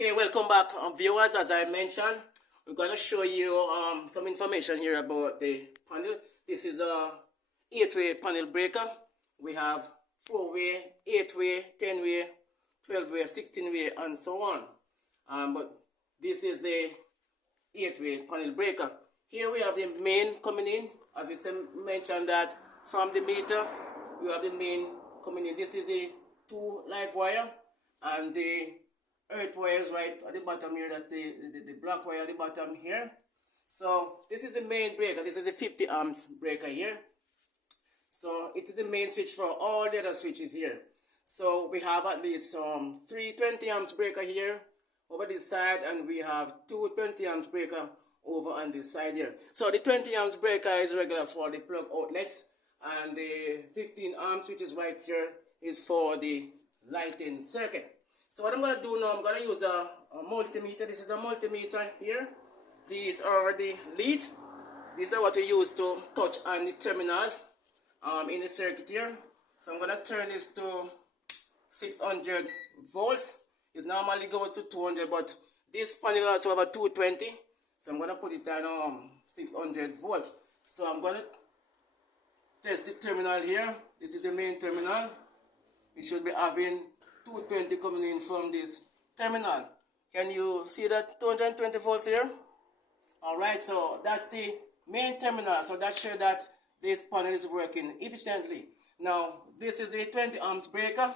Okay, welcome back, viewers. As I mentioned, we're going to show you some information here about the panel. This is a 8-way panel breaker. We have 4-way, 8-way, 10-way, 12-way, 16-way, and so on. But this is the 8-way panel breaker. Here we have the main coming in. As we mentioned that from the meter, we have the main coming in. This is the 2 live wire, and the earth wire is right at the bottom here. That's the black wire at the bottom here. So this is the main breaker. This is a 50 amps breaker here. So it is the main switch for all the other switches here. So we have at least 3 20 amps breaker here over this side, and we have 2 20 amps breaker over on this side here. So the 20 amps breaker is regular for the plug outlets, and the 15 amps, which is right here, is for the lighting circuit. So what I'm going to do now, I'm going to use a multimeter. This is a multimeter here. These are the leads. These are what we use to touch on the terminals in the circuit here. So I'm going to turn this to 600 volts. It normally goes to 200, but this panel also have a 220. So I'm going to put it on 600 volts. So I'm going to test the terminal here. This is the main terminal. We should be having 220 coming in from this terminal. Can you see that 220 volts here? Alright, so that's the main terminal. So that shows that this panel is working efficiently. Now, this is the 20 amps breaker.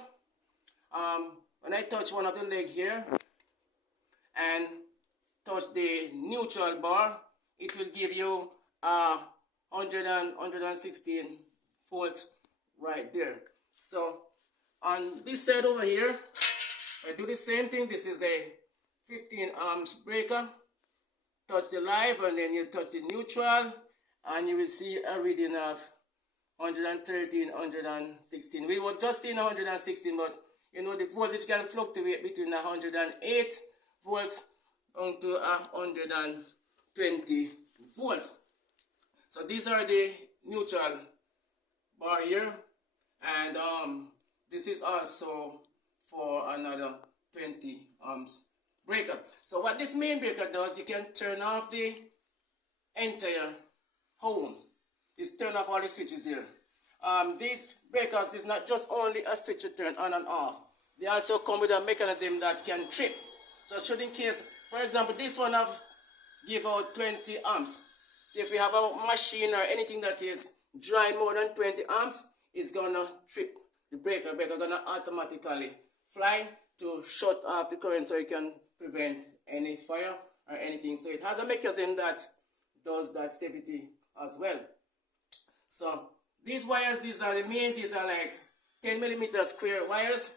When I touch one of the leg here and touch the neutral bar, it will give you 116 volts right there. So on this side over here, I do the same thing. This is a 15 amps breaker. Touch the live, and then you touch the neutral, and you will see a reading of 113, 116. We were just seeing 116, but you know the voltage can fluctuate between 108 volts on to 120 volts. So these are the neutral bar here, and this is also for another 20 amps breaker. So what this main breaker does, you can turn off the entire home. It's turn off all the switches here. These breakers is not just only a switch to turn on and off. They also come with a mechanism that can trip. So should in case, for example, this one have give out 20 amps. So if you have a machine or anything that is drawing more than 20 amps, it's gonna trip. The breaker gonna automatically fly to shut off the current, so you can prevent any fire or anything. So it has a mechanism that does that safety as well. So these wires, these are the main, these are like 10 millimeter square wires,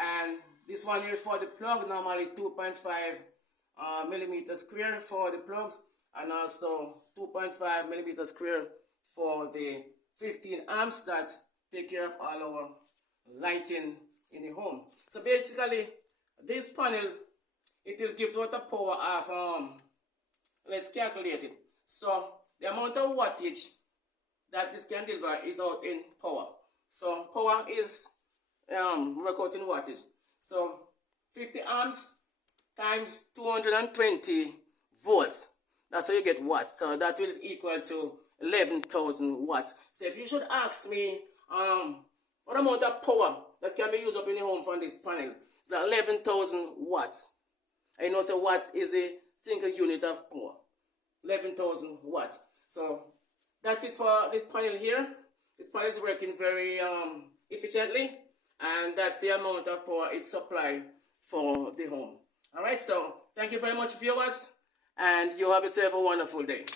and this one here for the plug, normally 2.5 millimeter square for the plugs, and also 2.5 millimeter square for the 15 amps that take care of all our lighting in the home. So basically, this panel, it will give us a power of let's calculate it. So the amount of wattage that this can deliver is out in power. So power is work out in wattage. So 50 amps times 220 volts. That's how you get watts. So that will equal to 11,000 watts. So if you should ask me what amount of power that can be used up in the home from this panel, it's 11,000 watts. I know so watts is a single unit of power. 11,000 watts. So that's it for this panel here. This panel is working very efficiently, and that's the amount of power it supplies for the home. Alright, so thank you very much, viewers, and you have yourself a wonderful day.